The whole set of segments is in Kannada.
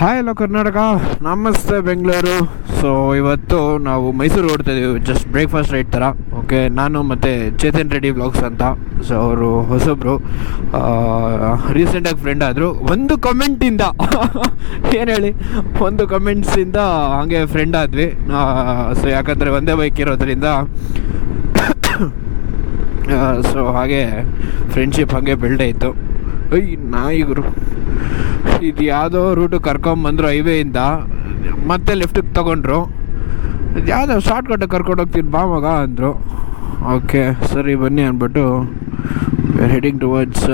ಹಾಯ್ ಹಲೋ ಕರ್ನಾಟಕ, ನಮಸ್ತೆ ಬೆಂಗಳೂರು. ಸೊ ಇವತ್ತು ನಾವು ಮೈಸೂರು ಓಡ್ತಾ ಇದ್ದೀವಿ, ಜಸ್ಟ್ ಬ್ರೇಕ್ಫಾಸ್ಟ್ ರೈಟ್ ಥರ. ಓಕೆ, ನಾನು ಮತ್ತು ಚೇತನ್ ರೆಡ್ಡಿ ವ್ಲಾಗ್ಸ್ ಅಂತ. ಸೊ ಅವರು ಹೊಸೊಬ್ಬರು, ರೀಸೆಂಟಾಗಿ ಫ್ರೆಂಡ್ ಆದರು. ಒಂದು ಕಮೆಂಟಿಂದ ಏನು ಹೇಳಿ, ಒಂದು ಕಮೆಂಟ್ಸಿಂದ ಹಾಗೆ ಫ್ರೆಂಡ್ ಆದ್ವಿ. ಸೊ ಯಾಕಂದರೆ ಒಂದೇ ಬೈಕ್ ಇರೋದ್ರಿಂದ ಸೊ ಹಾಗೆ ಫ್ರೆಂಡ್ಶಿಪ್ ಹಾಗೆ ಬಿಲ್ಡ್ ಆಯಿತು. ನಾಯಿಗುರು ಇದು ಯಾವುದೋ ರೂಟು ಕರ್ಕೊಂಬಂದರು ಹೈವೇಯಿಂದ, ಮತ್ತೆ ಲೆಫ್ಟಿಗೆ ತೊಗೊಂಡ್ರು. ಯಾವುದೋ ಶಾರ್ಟ್ಕಟ್ ಕರ್ಕೊಂಡು ಹೋಗ್ತೀನಿ ಬಾ ಮಗ ಅಂದರು. ಓಕೆ ಸರಿ ಬನ್ನಿ ಅಂದ್ಬಿಟ್ಟು we are heading towards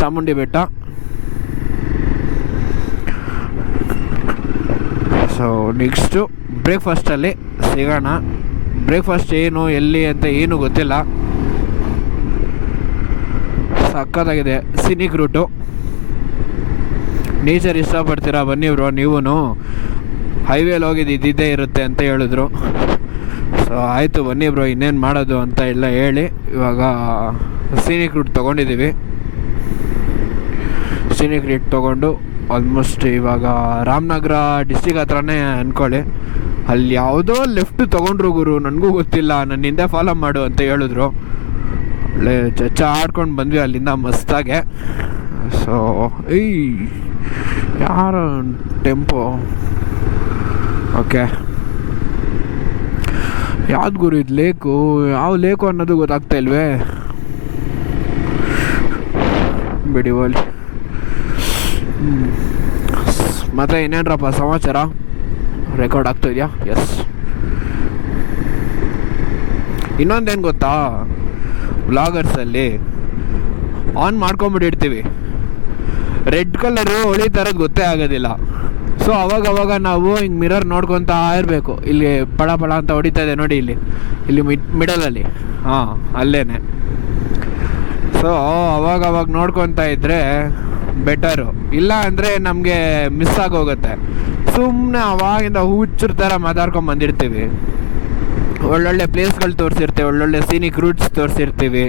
Chamundi Betta. So next ಬ್ರೇಕ್ಫಾಸ್ಟಲ್ಲಿ ಸಿಗೋಣ. ಬ್ರೇಕ್ಫಾಸ್ಟ್ ಏನು ಎಲ್ಲಿ ಅಂತ ಏನೂ ಗೊತ್ತಿಲ್ಲ. ಸಕ್ಕತ್ತಾಗಿದೆ, ಸಿನಿಕ್ ರೂಟು. ನೇಚರ್ ಇಷ್ಟಪಡ್ತೀರಾ ಬನ್ನಿ ಬ್ರೋ, ನೀವೂ ಹೈವೇಲಿ ಹೋಗಿದ್ದು ಇದ್ದಿದ್ದೇ ಇರುತ್ತೆ ಅಂತ ಹೇಳಿದ್ರು. ಸೊ ಆಯಿತು ಬನ್ನಿ ಬ್ರೋ, ಇನ್ನೇನು ಮಾಡೋದು ಅಂತ ಎಲ್ಲ ಹೇಳಿ ಇವಾಗ ಸೀನಿಕ್ ರೂಟ್ ತೊಗೊಂಡಿದ್ದೀವಿ. ಸೀನಿಕ್ ರೂಟ್ ತೊಗೊಂಡು ಆಲ್ಮೋಸ್ಟ್ ಇವಾಗ ರಾಮನಗರ ಡಿಸ್ಟಿಕ್ ಹತ್ರನೇ ಅಂದ್ಕೊಳ್ಳಿ. ಅಲ್ಲಿ ಯಾವುದೋ ಲೆಫ್ಟ್ ತೊಗೊಂಡ್ರು ಗುರು, ನನಗೂ ಗೊತ್ತಿಲ್ಲ, ನನ್ನ ಹಿಂದೆ ಫಾಲೋ ಮಾಡು ಅಂತ ಹೇಳಿದ್ರು. ಒಳ್ಳೆ ಚಚ್ಚ ಆಡ್ಕೊಂಡು ಬಂದ್ವಿ ಅಲ್ಲಿಂದ ಮಸ್ತಾಗೆ. ಸೊ ಯಾರ ಟೆಂಪೋ, ಓಕೆ ಯಾವ್ದು ಗುರು ಇದು ಲೇಕು, ಯಾವ ಲೇಕು ಅನ್ನೋದು ಗೊತ್ತಾಗ್ತಾ ಇಲ್ವೇ. ಬಿಡಿ ಓಲಿ. ಮತ್ತೆ ಇನ್ನೇನ್ರಪ್ಪ ಸಮಾಚಾರ, ರೆಕಾರ್ಡ್ ಆಗ್ತಾ ಇದೆಯಾ? ಎಸ್. ಇನ್ನೊಂದೇನು ಗೊತ್ತಾ, ವ್ಲಾಗರ್ಸಲ್ಲಿ ಆನ್ ಮಾಡ್ಕೊಂಬಿಟ್ಟಿರ್ತೀವಿ, ರೆಡ್ ಕಲರು ಹೊಳಿತಾರದು ಗೊತ್ತೇ ಆಗೋದಿಲ್ಲ. ಸೊ ಅವಾಗವಾಗ ನಾವು ಹಿಂಗೆ ಮಿರರ್ ನೋಡ್ಕೊತಾ ಇರಬೇಕು. ಇಲ್ಲಿ ಪಳ ಪಳ ಅಂತ ಹೊಡಿತಾ ಇದೆ ನೋಡಿ, ಇಲ್ಲಿ ಮಿಡಲಲ್ಲಿ, ಹಾಂ ಅಲ್ಲೇನೆ. ಸೊ ಅವಾಗವಾಗ ನೋಡ್ಕೊತಾ ಇದ್ದರೆ ಬೆಟರು, ಇಲ್ಲ ಅಂದರೆ ನಮಗೆ ಮಿಸ್ ಆಗೋಗುತ್ತೆ. ಸುಮ್ಮನೆ ಅವಾಗಿಂದ ಹುಚ್ಚರ ಥರ ಮಾತಾಡ್ಕೊಂಡು ಬಂದಿರ್ತೀವಿ. ಒಳ್ಳೊಳ್ಳೆ ಪ್ಲೇಸ್ಗಳು ತೋರಿಸಿರ್ತೀವಿ, ಒಳ್ಳೊಳ್ಳೆ ಸೀನಿಕ್ ರೂಟ್ಸ್ ತೋರಿಸಿರ್ತೀವಿ.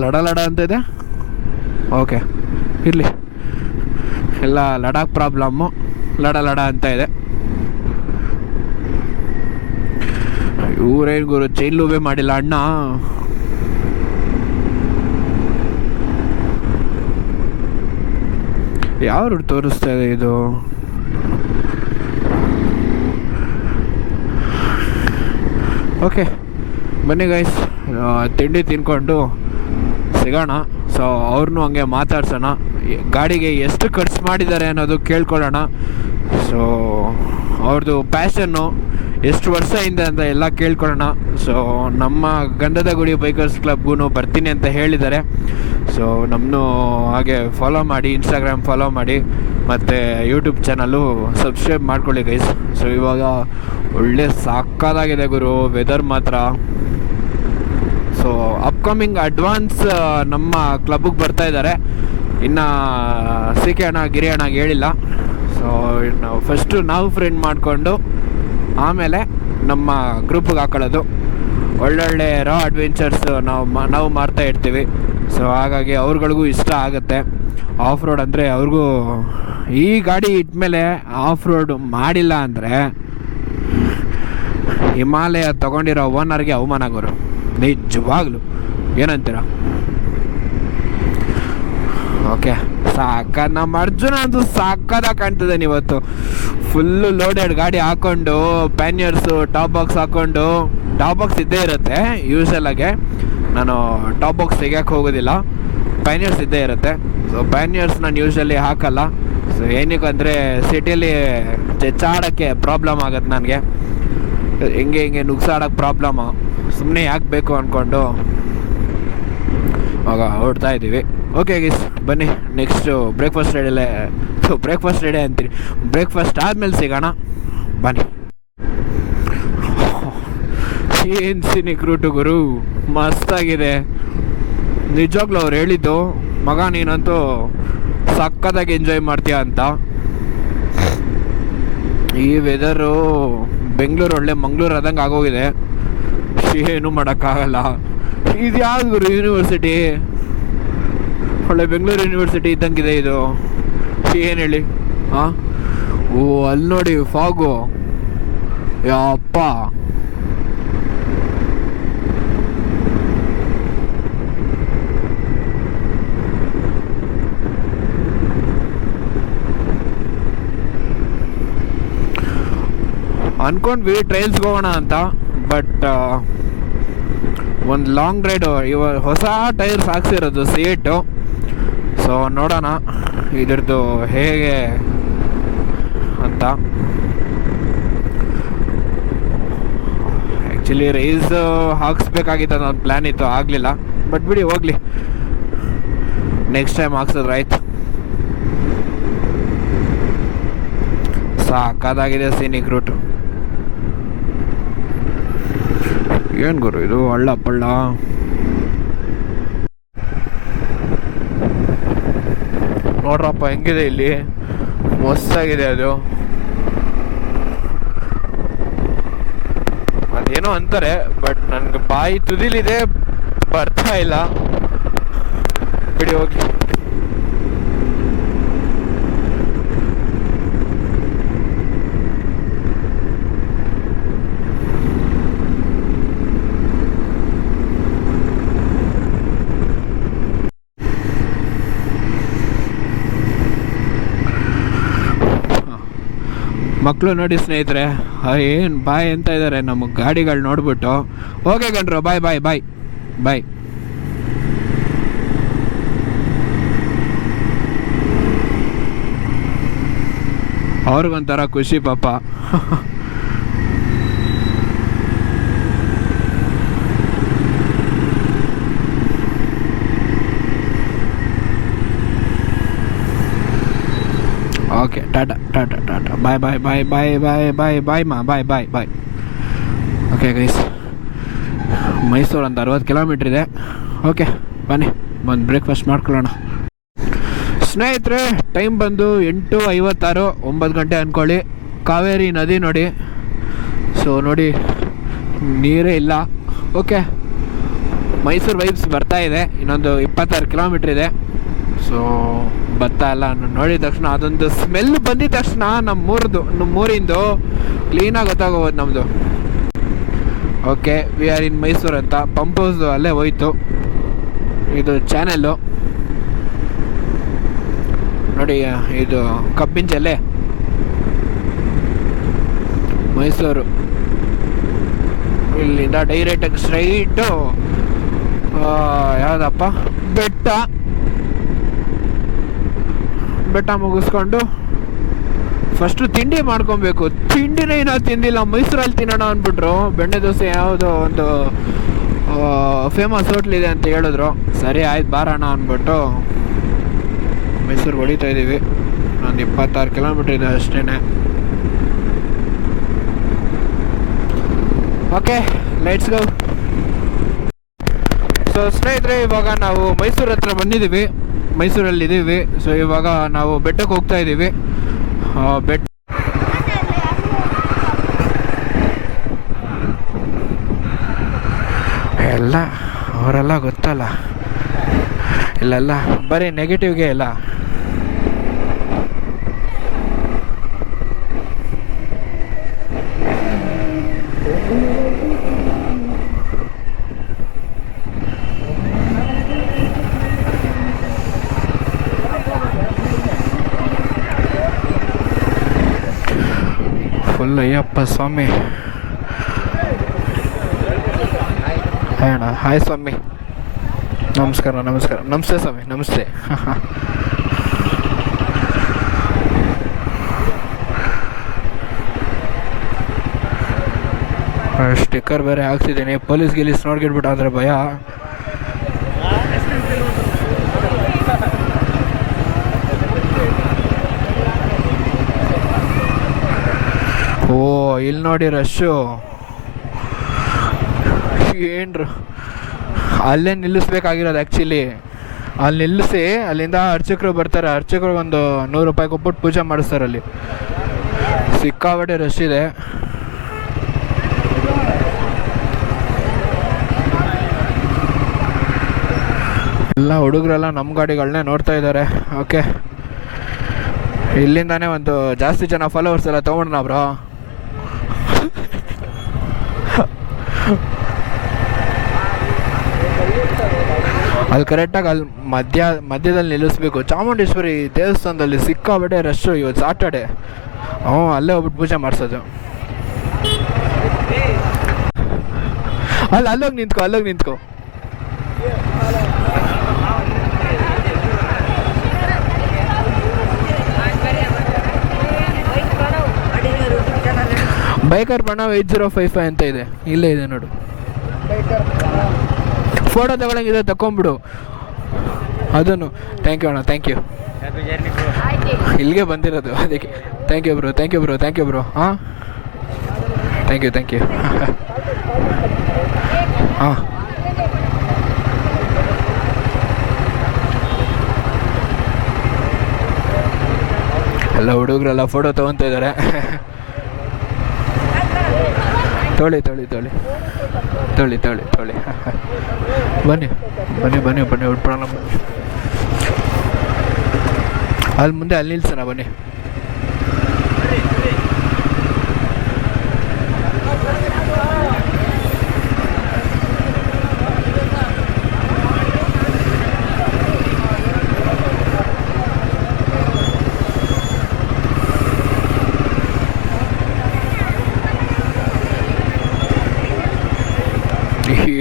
ಲಡ ಲಡ ಅಂತ ಇದೆ. ಓಕೆ ಇರಲಿ, ಎಲ್ಲ ಲಡಾಖ್ ಪ್ರಾಬ್ಲಮ್ಮು, ಲಡ ಲಡ ಅಂತ ಇದೆ. ಇವರೇನು ಗುರು ಚೈನ್ ಲೂಬೇ ಮಾಡಿಲ್ಲ ಅಣ್ಣ. ಯಾವ ರೂಟ್ ತೋರಿಸ್ತಾ ಇದೆ ಇದು? ಓಕೆ ಬನ್ನಿ ಗೈಸ್, ತಿಂಡಿ ತಿನ್ಕೊಂಡು ಸಿಗೋಣ. ಸೊ ಅವ್ರನ್ನೂ ಹಂಗೆ ಮಾತಾಡ್ಸೋಣ, ಗಾಡಿಗೆ ಎಷ್ಟು ಖರ್ಚು ಮಾಡಿದ್ದಾರೆ ಅನ್ನೋದು ಕೇಳ್ಕೊಳ್ಳೋಣ. ಸೊ ಅವ್ರದ್ದು ಪ್ಯಾಷನ್ನು ಎಷ್ಟು ವರ್ಷದಿಂದ ಅಂತ ಎಲ್ಲ ಕೇಳ್ಕೊಳ್ಳೋಣ. ಸೊ ನಮ್ಮ ಗಂಧದ ಗುಡಿ ಬೈಕರ್ಸ್ ಕ್ಲಬ್ಗೂ ಬರ್ತೀನಿ ಅಂತ ಹೇಳಿದ್ದಾರೆ. ಸೊ ನಮ್ಮನ್ನು ಹಾಗೆ ಫಾಲೋ ಮಾಡಿ, ಇನ್ಸ್ಟಾಗ್ರಾಮ್ ಫಾಲೋ ಮಾಡಿ, ಮತ್ತು ಯೂಟ್ಯೂಬ್ ಚಾನಲ್ಲು ಸಬ್ಸ್ಕ್ರೈಬ್ ಮಾಡ್ಕೊಳ್ಳಿ ಗೈಸ್. ಸೊ ಇವಾಗ ಒಳ್ಳೆ ಸಾಕಾಗಿದೆ ಗುರು ವೆದರ್ ಮಾತ್ರ. ಸೊ ಅಪ್ಕಮಿಂಗ್ ಅಡ್ವಾನ್ಸ್ ನಮ್ಮ ಕ್ಲಬ್ಬಿಗೆ ಬರ್ತಾ ಇದ್ದಾರೆ. ಇನ್ನು ಸಿ ಕೆ ಅಣ್ಣ ಗಿರಿ ಅಣ್ಣಗೆ ಹೇಳಿಲ್ಲ. ಸೊ ಇನ್ನು ಫಸ್ಟು ನಾವು ಫ್ರೆಂಡ್ ಮಾಡಿಕೊಂಡು ಆಮೇಲೆ ನಮ್ಮ ಗ್ರೂಪಿಗೆ ಹಾಕೊಳ್ಳೋದು. ಒಳ್ಳೊಳ್ಳೆ ರಾ ಅಡ್ವೆಂಚರ್ಸ್ ನಾವು ಮಾಡ್ತಾ ಇರ್ತೀವಿ. ಸೊ ಹಾಗಾಗಿ ಅವ್ರುಗಳಿಗೂ ಇಷ್ಟ ಆಗುತ್ತೆ. ಆಫ್ ರೋಡ್ ಅಂದರೆ ಅವ್ರಿಗೂ, ಈ ಗಾಡಿ ಇಟ್ಮೇಲೆ ಆಫ್ ರೋಡ್ ಮಾಡಿಲ್ಲ ಅಂದರೆ ಹಿಮಾಲಯ ತೊಗೊಂಡಿರೋ ಓನರ್ಗೆ ಅವಮಾನ ಗುರು, ನಿಜವಾಗ್ಲು. ಏನಂತೀರ? ಓಕೆ ಸಾಕಾದ, ನಮ್ಮ ಅರ್ಜುನ ಅಂತೂ ಸಾಕಾದಾಗ ಕಾಣ್ತದೆ ಇವತ್ತು. ಫುಲ್ಲು ಲೋಡೆಡ್ ಗಾಡಿ ಹಾಕ್ಕೊಂಡು, ಪ್ಯಾನಿಯರ್ಸು ಟಾಪ್ ಬಾಕ್ಸ್ ಹಾಕ್ಕೊಂಡು, ಟಾಪ್ ಬಾಕ್ಸ್ ಇದ್ದೇ ಇರುತ್ತೆ ಯೂಶಲಾಗೆ. ನಾನು ಟಾಪ್ ಬಾಕ್ಸ್ ತೆಗಿಯೋಕ್ಕೆ ಹೋಗೋದಿಲ್ಲ, ಪ್ಯಾನಿಯರ್ಸ್ ಇದ್ದೇ ಇರುತ್ತೆ. ಸೊ ಪ್ಯಾನಿಯರ್ಸ್ ನಾನು ಯೂಶಲಿ ಹಾಕಲ್ಲ. ಸೊ ಏನಕ್ಕಂದರೆ ಸಿಟಿಯಲ್ಲಿ ಚೆಚ್ಚಾಡೋಕ್ಕೆ ಪ್ರಾಬ್ಲಮ್ ಆಗುತ್ತೆ ನನಗೆ, ಹಿಂಗೆ ನುಗ್ಸಾಡೋಕ್ಕೆ ಪ್ರಾಬ್ಲಮ್ಮು. ಸುಮ್ಮನೆ ಯಾಕೆ ಬೇಕು ಅಂದ್ಕೊಂಡು ಆಗ ಹೊಡ್ತಾ ಇದ್ದೀವಿ. ಓಕೆ ಗೀಸ್ ಬನ್ನಿ, ನೆಕ್ಸ್ಟು ಬ್ರೇಕ್ಫಾಸ್ಟ್ ರೆಡಿ ಅಂತೀರಿ, ಬ್ರೇಕ್ಫಾಸ್ಟ್ ಆದಮೇಲೆ ಸಿಗೋಣ ಬನ್ನಿ. ಏನು ಸಿನಿಕ್ ರೂಟು ಗುರು, ಮಸ್ತಾಗಿದೆ ನಿಜವಾಗ್ಲೂ. ಅವ್ರು ಹೇಳಿದ್ದು ಮಗ ನೀನಂತೂ ಸಕ್ಕತ್ತಾಗಿ ಎಂಜಾಯ್ ಮಾಡ್ತೀಯ ಅಂತ. ಈ ವೆದರು ಬೆಂಗಳೂರು ಒಳ್ಳೆ ಮಂಗಳೂರು ಆದಂಗೆ ಆಗೋಗಿದೆ. ಏನೂ ಮಾಡೋಕ್ಕಾಗಲ್ಲ. ಇದು ಯಾವ್ದು ಗುರು ಯೂನಿವರ್ಸಿಟಿ? ಒಳ್ಳೆ ಬೆಂಗಳೂರು ಯೂನಿವರ್ಸಿಟಿ ಇದ್ದಂಗಿದೆ ಇದು. ಏನು ಹೇಳಿ. ಹಾಂ, ಓ ಅಲ್ಲಿ ನೋಡಿ ಫಾಗು, ಯಪ್ಪ. ಅನ್ಕೊಂಡ್ವಿ ಟ್ರೈಲ್ಸ್ಗೆ ಹೋಗೋಣ ಅಂತ, ಬಟ್ ಒಂದು ಲಾಂಗ್ ರೈಡು. ಹೊಸ ಟೈರ್ಸ್ ಹಾಕ್ಸಿರೋದು C8. ಸೊ ನೋಡೋಣ ಇದ್ರದ್ದು ಹೇಗೆ ಅಂತ. ಆ್ಯಕ್ಚುಲಿ ರೈಸ್ ಹಾಕ್ಸ್ಬೇಕಾಗಿತ್ತು ಅನ್ನೋ ಒಂದು ಪ್ಲ್ಯಾನ್ ಇತ್ತು, ಆಗಲಿಲ್ಲ. ಬಟ್ ಬಿಡಿ, ಹೋಗಲಿ, ನೆಕ್ಸ್ಟ್ ಟೈಮ್ ಹಾಕ್ಸಿದ್ರೆ ಆಯ್ತು. ಸಾಕಾಗಿದೆ ಸೀನಿಕ್ ರೂಟು. ಏನು ಗುರು ಇದು, ಹಳ್ಳ ಪಳ್ಳ. ನೋಡ್ರಪ್ಪ ಹೆಂಗಿದೆ ಇಲ್ಲಿ, ಮಸ್ತಾಗಿದೆ ಅದು. ಅದೇನೋ ಅಂತಾರೆ, ಬಟ್ ನನಗೆ ಬಾಯಿ ತುದಿಲಿದೆ, ಬರ್ತಾ ಇಲ್ಲ. ಬಿಡಿ ಹೋಗಿ. ಮಕ್ಕಳು ನೋಡಿ ಸ್ನೇಹಿತರೆ, ಏನು ಬಾಯ್ ಅಂತ ಇದ್ದಾರೆ ನಮ್ಮ ಗಾಡಿಗಳು ನೋಡ್ಬಿಟ್ಟು. ಓಕೆ ಕಣ್ರು, ಬಾಯ್ ಬಾಯ್ ಬಾಯ್ ಬಾಯ್. ಅವ್ರಿಗೊಂಥರ ಖುಷಿ ಪಾಪ. ಓಕೆ, ಟಾಟಾ ಟಾಟಾ ಟಾಟಾ, ಬಾಯ್ ಬಾಯ್ ಬಾಯ್ ಬಾಯ್ ಬಾಯ್ ಬಾಯ್ ಬಾಯ್ ಮಾ ಬಾಯ್ ಬಾಯ್ ಬಾಯ್. ಓಕೆ ಗೈಸ್, ಮೈಸೂರು ಒಂದು 60 ಕಿಲೋಮೀಟ್ರ್ ಇದೆ. ಓಕೆ ಬನ್ನಿ, ಬಂದು ಬ್ರೇಕ್ಫಾಸ್ಟ್ ಮಾಡ್ಕೊಳ್ಳೋಣ. ಸ್ನೇಹಿತರೆ, ಟೈಮ್ ಬಂದು 8:56, 9 ಗಂಟೆ ಅಂದ್ಕೊಳ್ಳಿ. ಕಾವೇರಿ ನದಿ ನೋಡಿ. ಸೊ ನೋಡಿ, ನೀರೇ ಇಲ್ಲ. ಓಕೆ, ಮೈಸೂರು ವೈಬ್ಸ್ ಬರ್ತಾ ಇದೆ. ಇನ್ನೊಂದು 26 ಕಿಲೋಮೀಟ್ರ್ ಇದೆ. ಸೊ ಬರ್ತಾ ಇಲ್ಲ ನೋಡಿದ ತಕ್ಷಣ, ಅದೊಂದು ಸ್ಮೆಲ್ ಬಂದಿದ ತಕ್ಷಣ ನಮ್ಮೂರಿಂದು ಕ್ಲೀನಾಗಿ ಗೊತ್ತಾಗೋದು ನಮ್ಮದು. ಓಕೆ, ವಿ ಆರ್ ಇನ್ ಮೈಸೂರು ಅಂತ ಪಂಪ್ ಹೌಸ್ ಅಲ್ಲೇ ಹೋಯ್ತು. ಇದು ಚಾನೆಲ್ಲು ನೋಡಿ, ಇದು ಕಬ್ಬಿನ ಜಲ್ಲೆ, ಮೈಸೂರು. ಇಲ್ಲಿಂದ ಡೈರೆಕ್ಟಾಗಿ ಸ್ಟ್ರೈಟು ಯಾವುದಪ್ಪ ಬೆಟ್ಟ ಮುಗಿಸ್ಕೊಂಡು ಫಸ್ಟು ತಿಂಡಿ ಮಾಡ್ಕೊಬೇಕು. ತಿಂಡಿನೇ ಏನೋ ತಿಂದಿಲ್ಲ, ಮೈಸೂರಲ್ಲಿ ತಿನ್ನೋಣ ಅಂದ್ಬಿಟ್ರು. ಬೆಣ್ಣೆ ದೋಸೆ ಯಾವುದೋ ಒಂದು ಫೇಮಸ್ ಹೋಟ್ಲಿದೆ ಅಂತ ಹೇಳಿದ್ರು. ಸರಿ ಆಯ್ತು ಬಾರೋಣ ಅಂದ್ಬಿಟ್ಟು ಮೈಸೂರಿಗೆ ಹೊಡಿತಾ ಇದ್ದೀವಿ. ಒಂದು 26 ಕಿಲೋಮೀಟ್ರ್ ಇದೆ ಅಷ್ಟೇ. Okay, let's go. ಸೊ ಸ್ನೇಹಿತರೆ, ಇವಾಗ ನಾವು ಮೈಸೂರು ಹತ್ರ ಬಂದಿದ್ದೀವಿ, ಮೈಸೂರಲ್ಲಿ ಇದ್ದೀವಿ. ಸೊ ಇವಾಗ ನಾವು ಬೆಟ್ಟಕ್ಕೆ ಹೋಗ್ತಾ ಇದ್ದೀವಿ. ಬೆಟ್ಟ ಎಲ್ಲ ಅವರೆಲ್ಲ ಗೊತ್ತಲ್ಲ, ಇಲ್ಲೆಲ್ಲ ಬರೀ ನೆಗೆಟಿವ್ಗೆ ಎಲ್ಲ. ಫುಲ್ ಅಯ್ಯಪ್ಪ ಸ್ವಾಮಿ. ಅಣ್ಣ ಹಾಯ್ ಸ್ವಾಮಿ, ನಮಸ್ಕಾರ ನಮಸ್ಕಾರ. ನಮಸ್ತೆ ಸ್ವಾಮಿ, ನಮಸ್ತೆ. ಸ್ಟಿಕ್ಕರ್ ಬೇರೆ ಹಾಕ್ಸಿದ್ದೀನಿ. ಪೊಲೀಸ್ ಗಿಲೀಸ್ ನೋಡ್ಗಿಟ್ಬಿಟ್ಟು ಆದರೆ ಭಯ. ಓ ಇಲ್ಲಿ ನೋಡಿ ರಶ್ಶು, ಏನ್ರು ಅಲ್ಲೇ ನಿಲ್ಲಿಸ್ಬೇಕಾಗಿರೋದು. ಆ್ಯಕ್ಚುಲಿ ಅಲ್ಲಿ ನಿಲ್ಲಿಸಿ ಅಲ್ಲಿಂದ ಅರ್ಚಕರು ಬರ್ತಾರೆ. ಅರ್ಚಕರಿಗೆ ಒಂದು 100 ರೂಪಾಯಿ ಕೊಟ್ಬಿಟ್ಟು ಪೂಜೆ ಮಾಡಿಸ್ತಾರೆ. ಅಲ್ಲಿ ಸಿಕ್ಕಾಪಟ್ಟೆ ರಶ್ ಇದೆ. ಎಲ್ಲ ಹುಡುಗರೆಲ್ಲ ನಮ್ಮ ಗಾಡಿಗಳನ್ನೇ ನೋಡ್ತಾ ಇದ್ದಾರೆ. ಓಕೆ, ಇಲ್ಲಿಂದಾನೇ ಒಂದು ಜಾಸ್ತಿ ಜನ ಫಾಲೋವರ್ಸ್ ಎಲ್ಲ ತೊಗೊಂಡ್ನ ಬ್ರೋ. ಅಲ್ಲಿ ಕರೆಕ್ಟಾಗಿ ಅಲ್ಲಿ ಮಧ್ಯದಲ್ಲಿ ನಿಲ್ಲಿಸ್ಬೇಕು. ಚಾಮುಂಡೇಶ್ವರಿ ದೇವಸ್ಥಾನದಲ್ಲಿ ಸಿಕ್ಕಾಬಿಟ್ಟೆ ರಶ್ಶು ಇವತ್ತು ಸಾಟರ್ಡೆ. ಅಲ್ಲೇ ಹೋಗ್ಬಿಟ್ಟು ಪೂಜೆ ಮಾಡಿಸೋದು. ಅಲ್ಲೋಗಿ ನಿಂತ್ಕೋ. ಬೈಕರ್ ಪ್ರಣವ್ 8055 ಅಂತ ಇದೆ, ಇಲ್ಲೇ ಇದೆ ನೋಡು. ಫೋಟೋ ತಗೊಳಂಗಿದೆ, ತಗೊಂಬಿಡು ಅದನ್ನು. ಥ್ಯಾಂಕ್ ಯು ಅಣ್ಣ, ಥ್ಯಾಂಕ್ ಯು. ಇಲ್ಲಿಗೆ ಬಂದಿರೋದು ಅದಕ್ಕೆ. Thank you bro. ಹಾಂ, ಥ್ಯಾಂಕ್ ಯು. ಹಾಂ, ಎಲ್ಲ ಹುಡುಗರೆಲ್ಲ ಫೋಟೋ ತೊಗೊತಾ ಇದ್ದಾರೆ. ತೊಳಿ ಬನ್ನಿ ಉಟ್ಬಿಡೋಣ. ಬನ್ನಿ ಅಲ್ಲಿ ಮುಂದೆ ಅಲ್ಲಿ ನಿಲ್ಸೋಣ. ಬನ್ನಿ.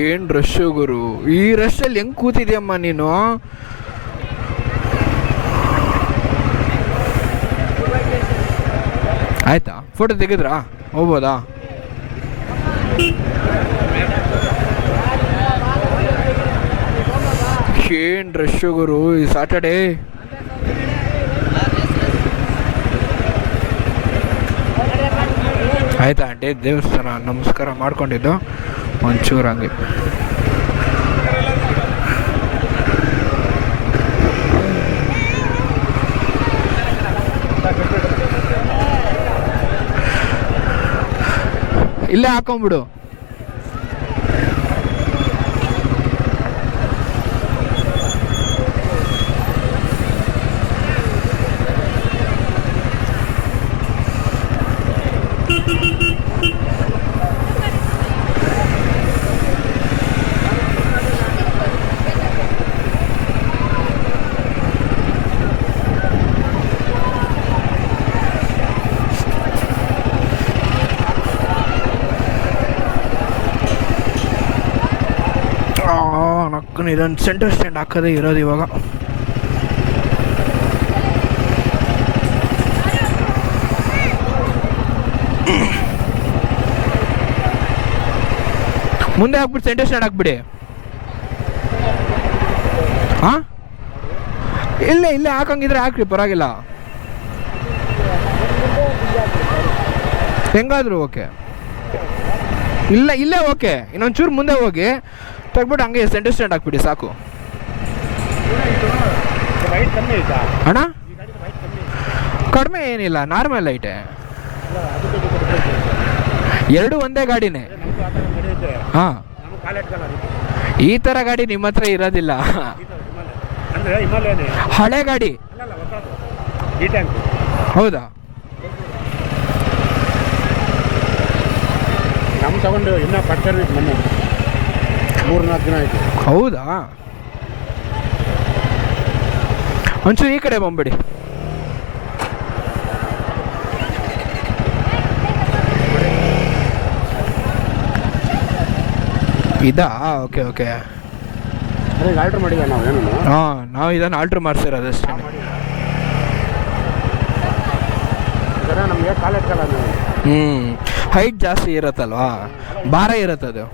ಏನು ರಶ್ಶು ಗುರು, ಈ ರಶ್ಶಲ್ಲಿ ಹೆಂಗೆ ಕೂತಿದ್ಯಮ್ಮ ನೀನು? ಆಯ್ತಾ, ಫೋಟೋ ತೆಗೆದ್ರಾ? ಹೋಗ್ಬೋದಾ? ಏನು ರಶ್ಶು ಗುರು ಈ ಸಾಟರ್ಡೇ. ಆಯ್ತಾ ಆಂಟಿ, ದೇವಸ್ಥಾನ ನಮಸ್ಕಾರ ಮಾಡ್ಕೊಂಡಿದ್ದು ಒಂಚೂರು ಹಂಗೆ. ಇಲ್ಲೇ ಹಾಕೊಂಬಿಡು. ಇದೊಂದು ಸೆಂಟರ್ ಸ್ಟ್ಯಾಂಡ್ ಹಾಕೋದೇ ಇರೋದು ಇವಾಗ. ಮುಂದೆ ಹಾಕ್ಬಿಟ್ಟು ಸೆಂಟರ್ ಸ್ಟ್ಯಾಂಡ್ ಹಾಕ್ಬಿಡಿ. ಹಾಂ, ಇಲ್ಲೇ ಹಾಕಂಗಿದ್ರೆ ಹಾಕ್ರಿ, ಪರವಾಗಿಲ್ಲ. ಹೆಂಗಾದ್ರು ಓಕೆ. ಇಲ್ಲೇ ಓಕೆ. ಇನ್ನೊಂಚೂರು ಮುಂದೆ ಹೋಗಿ ತೆಗ್ಬಿಟ್ಟು ಹಂಗೆ ಸೆಂಟರ್ ಸ್ಟ್ಯಾಂಡ್ ಹಾಕ್ಬಿಡಿ ಸಾಕು. ಅಣ್ಣ ಕಡಿಮೆ ಏನಿಲ್ಲ, ನಾರ್ಮಲ್ ಐಟೆ. ಎರಡು ಒಂದೇ ಗಾಡಿನೇ. ಹಾಂ, ಈ ಥರ ಗಾಡಿ ನಿಮ್ಮ ಹತ್ರ ಇರೋದಿಲ್ಲ. ಹಳೆ ಗಾಡಿ. ಹೌದಾ? ನಮ್ಮ ತಗೊಂಡು ಇನ್ನೂ ಪಡ್ತಾರೆ ಮೊನ್ನೆ 3-4 ದಿನ ಆಯಿತು. ಹೌದಾ? ಒಂಚೂರು ಈ ಕಡೆ ಬಂದ್ಬಿಡಿ. ಇದಾ? ಓಕೆ ಅದೇ ಆಲ್ಟ್ರ್ ಮಾಡಿದ ನಾವು ಏನು? ಹಾಂ, ನಾವು ಇದನ್ನು ಆಲ್ಟ್ರ್ ಮಾಡಿಸಿರೋದಷ್ಟೇ. ನಮಗೆ ಕಾಲೇಜಲ್ಲ, ಹೈಟ್ ಜಾಸ್ತಿ ಇರುತ್ತಲ್ವಾ, ಭಾರ ಇರುತ್ತದು.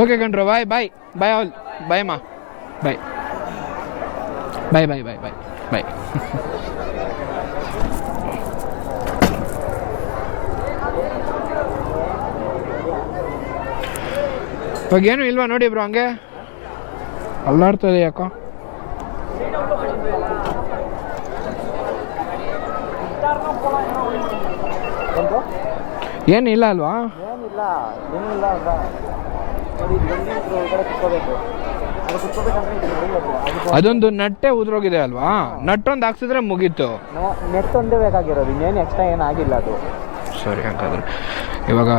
ಓಕೆ ಕಣ್ರು, ಬಾಯ್ ಆಲ್, ಬಾಯ್ ಮಾ, ಬಾಯ್. ಇವಾಗ ಏನು ಇಲ್ವಾ ನೋಡಿ ಬ್ರೋ, ಹಂಗೆ ಅಲ್ಲಾಡ್ತದೆ ಯಾಕೋ. ಏನಿಲ್ಲ ಅಲ್ವಾ? ಅದೊಂದು ನಟ್ಟೆ ಉದ್ರೋಗಿದೆ ಅಲ್ವಾ? ನಟ್ಟೊಂದು ಹಾಕ್ಸಿದ್ರೆ ಮುಗೀತು. ನೆಟ್ ಒಂದೇ ಬೇಕಾಗಿರೋದು, ಇನ್ನೇನು ಎಕ್ಸ್ಟ್ರಾ ಏನಾಗಿಲ್ಲ ಅದು. ಸರಿ, ಹಾಗಾದ್ರೆ ಇವಾಗ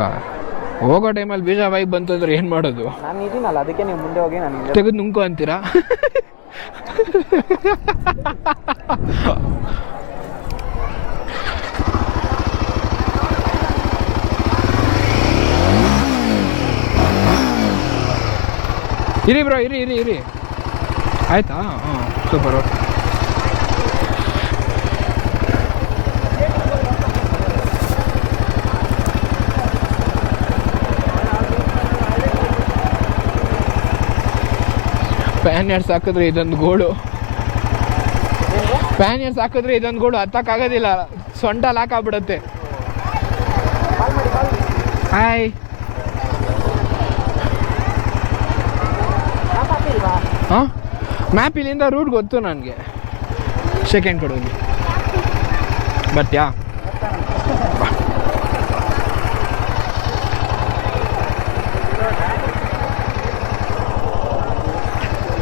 ಹೋಗೋ ಟೈಮಲ್ಲಿ ಬೀಜ ಬೈಕ್ ಬಂತು ಅಂದ್ರೆ ಏನು ಮಾಡೋದು? ನಾನು ಇದೀನಲ್ಲ, ಅದಕ್ಕೆ ನೀವು ಮುಂದೆ ಹೋಗಿ ನಾನು ತೆಗೆದು ನುಂಕೋ ಅಂತೀರಾ? ಇರಿ ಬ್ರೋ, ಇರಿ ಇರಿ ಇರಿ, ಆಯ್ತಾ? ಹಾಂ, ಸೂಪರು. ಪ್ಯಾನಿಯರ್ಸ್ ಹಾಕಿದ್ರೆ ಇದೊಂದು ಗೋಳು, ಪ್ಯಾನಿಯರ್ಸ್ ಹಾಕಿದ್ರೆ ಇದೊಂದು ಗೋಳು ಹತ್ತಕ್ಕಾಗೋದಿಲ್ಲ, ಸೊಂಟ ಲಾಕ್ ಆಗ್ಬಿಡುತ್ತೆ. ಹಾಯ್. ಹಾಂ, ಮ್ಯಾಪ್ ಇಲ್ಲಿಂದ ರೂಟ್ ಗೊತ್ತು ನನಗೆ. ಸೆಕೆಂಡ್ ಕೊಡೋದು ಬರ್ತೀಯಾ?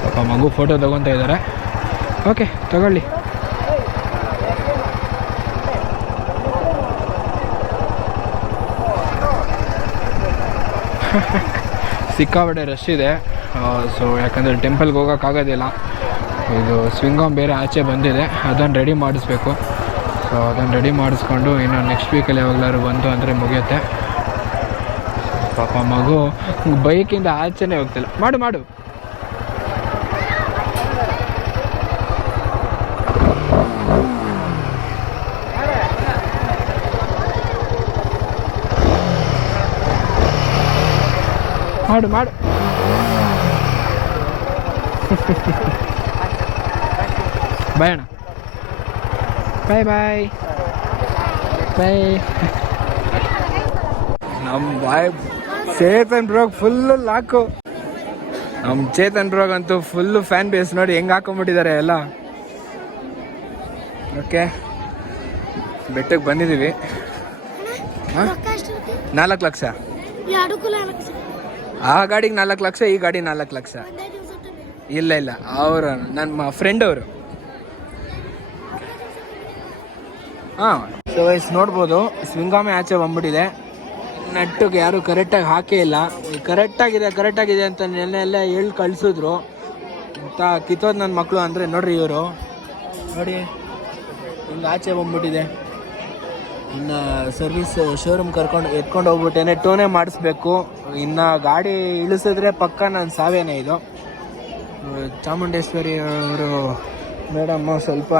ಪಾಪ ಮಗು ಫೋಟೋ ತಗೊತಾ ಇದ್ದಾರೆ. ಓಕೆ, ತಗೊಳ್ಳಿ. ಸಿಕ್ಕಾಪಟ್ಟೆ ರಶ್ ಇದೆ. ಸೊ ಯಾಕಂದರೆ ಟೆಂಪಲ್ಗೆ ಹೋಗೋಕ್ಕಾಗೋದಿಲ್ಲ. ಇದು ಸ್ವಿಂಗಾಮ್ ಬೇರೆ ಆಚೆ ಬಂದಿದೆ, ಅದನ್ನು ರೆಡಿ ಮಾಡಿಸ್ಬೇಕು. ಸೊ ಅದನ್ನು ರೆಡಿ ಮಾಡಿಸ್ಕೊಂಡು ಇನ್ನು ನೆಕ್ಸ್ಟ್ ವೀಕಲ್ಲಿ ಯಾವಾಗಲಾದ್ರು ಬಂತು ಅಂದರೆ ಮುಗಿಯುತ್ತೆ. ಪಾಪ ಮಗು ಬೈಕಿಂದ ಆಚೆನೇ ಹೋಗ್ತಿಲ್ಲ. ಮಾಡು ಮಾಡು. ಮಾಡು ಮಾಡು. ಬಾಯ್ ಅಣ್ಣ, ಬಾಯ್ ಬಾಯ್ ಬಾಯ್. ನಮ್ಮ ಬಾಯ್ ಚೇತನ್ ಬ್ರೋಗ್ ಫುಲ್ಲು ಲಾಕು. ನಮ್ಮ ಚೇತನ್ ಬ್ರೋಗ್ ಅಂತೂ ಫುಲ್ಲು ಫ್ಯಾನ್ ಬೇಸ್ ನೋಡಿ ಹೆಂಗೆ ಹಾಕೊಂಡ್ಬಿಟ್ಟಿದ್ದಾರೆ ಎಲ್ಲ. ಓಕೆ, ಬೆಟ್ಟಕ್ಕೆ ಬಂದಿದ್ದೀವಿ. ಹಾಂ, 4 ಲಕ್ಷ. ಆ ಗಾಡಿಗೆ 4 ಲಕ್ಷ, ಈ ಗಾಡಿ 4 ಲಕ್ಷ. ಇಲ್ಲ ಇಲ್ಲ, ಅವರು ನಮ್ಮ ಫ್ರೆಂಡ್ ಅವರು. ಹಾಂ, ಸೊ ವಯಸ್ಸು ನೋಡ್ಬೋದು, ಸ್ವಿಂಗಾಮೆ ಆಚೆ ಬಂದ್ಬಿಟ್ಟಿದೆ. ನಟ್ಟಿಗೆ ಯಾರು ಕರೆಕ್ಟಾಗಿ ಹಾಕೇ ಇಲ್ಲ. ಕರೆಕ್ಟಾಗಿದೆ ಅಂತ ನೆನ್ನೆಲ್ಲ ಹೇಳಿ ಕಳಿಸಿದ್ರು ಅಂತ. ಕಿತ್ತೋದು ನನ್ನ ಮಕ್ಕಳು ಅಂದರೆ ನೋಡ್ರಿ, ಇವರು ನೋಡಿ ಹಿಂಗೆ ಆಚೆ ಬಂದ್ಬಿಟ್ಟಿದೆ. ಇನ್ನು ಸರ್ವಿಸ್ ಶೋರೂಮ್ ಎತ್ಕೊಂಡು ಹೋಗ್ಬಿಟ್ಟೇನೆ ಟೋನೇ ಮಾಡಿಸ್ಬೇಕು. ಇನ್ನು ಗಾಡಿ ಇಳಿಸಿದ್ರೆ ಪಕ್ಕ ನನ್ನ ಸಾವೇನೆ ಇದು. ಚಾಮುಂಡೇಶ್ವರಿ ಅವರು ಮೇಡಮ್ ಸ್ವಲ್ಪ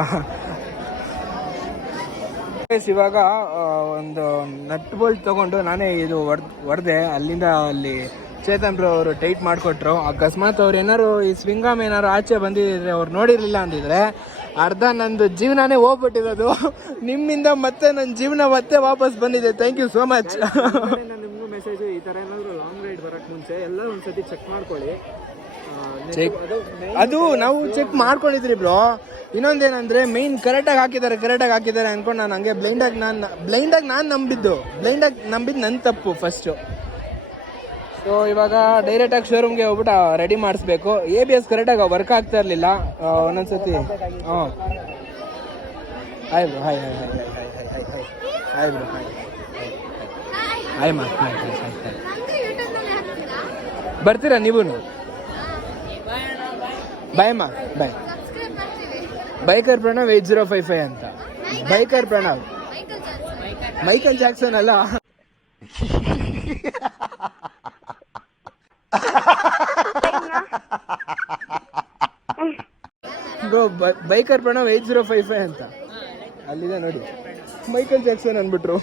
ಇವಾಗ ಒಂದು ನಟ್ ಬೋಲ್ಟ್ ತೊಗೊಂಡು ನಾನೇ ಇದು ಹೊಡೆದೆ. ಅಲ್ಲಿಂದ ಅಲ್ಲಿ ಚೇತನ್ ಬ್ರೋ ಅವರು ಟೈಟ್ ಮಾಡಿಕೊಟ್ರು. ಅಕಸ್ಮಾತ್ ಅವ್ರು ಏನಾರು ಈ ಸ್ವಿಂಗಾಮ್ ಏನಾರು ಆಚೆ ಬಂದಿದ್ರೆ ಅವ್ರು ನೋಡಿರಲಿಲ್ಲ ಅಂದಿದ್ರೆ ಅರ್ಧ ನಂದು ಜೀವನನೇ ಹೋಗ್ಬಿಟ್ಟಿರೋದು. ನಿಮ್ಮಿಂದ ಮತ್ತೆ ನನ್ನ ಜೀವನ ಮತ್ತೆ ವಾಪಸ್ ಬಂದಿದೆ. Thank you so much. ನಿಮಗೂ ಮೆಸೇಜು, ಈ ಥರ ಏನಾದರೂ ಲಾಂಗ್ ರೈಡ್ ಬರೋಕ್ಕೆ ಮುಂಚೆ ಎಲ್ಲ ಒಂದ್ಸತಿ ಚೆಕ್ ಮಾಡ್ಕೊಳ್ಳಿ. ಅದು ನಾವು ಚೆಕ್ ಮಾಡ್ಕೊಂಡಿದ್ರಿ ಬ್ರೋ. ಇನ್ನೊಂದೇನಂದ್ರೆ ಮೈನ್ ಕರೆಕ್ಟಾಗಿ ಹಾಕಿದ್ದಾರೆ ಅನ್ಕೊಂಡು ನಾನು ಹಂಗೆ ಬ್ಲೈಂಡಾಗಿ ನಾನು ನಂಬಿದ್ದು ನನ್ನ ತಪ್ಪು ಫಸ್ಟು. ಸೊ ಇವಾಗ ಡೈರೆಕ್ಟಾಗಿ ಶೋರೂಮ್ಗೆ ಹೋಗ್ಬಿಟ್ಟು ರೆಡಿ ಮಾಡಿಸ್ಬೇಕು. ABS ಕರೆಕ್ಟಾಗಿ ವರ್ಕ್ ಆಗ್ತಾ ಇರಲಿಲ್ಲ ಒಂದೊಂದ್ಸತಿ. ಹಾಂ, hi bro, hi bro, hi ಮಾ, ಬರ್ತೀರಾ ನೀವು? ಬಾಯ್ ಮಾ, ಬಾಯ್. ಬೈಕರ್ ಪ್ರಣವ್ 8055 ಅಂತ. ಬೈಕರ್ ಪ್ರಣವ್, ಮೈಕಲ್ ಜಾಕ್ಸನ್ ಅಲ್ಲ ಬ್ರೋ. ಬೈಕರ್ ಪ್ರಣವ್ 8055 ಅಂತ ಅಲ್ಲಿದೆ ನೋಡಿ. ಮೈಕಲ್ ಜಾಕ್ಸನ್ ಅಂದ್ಬಿಟ್ರು.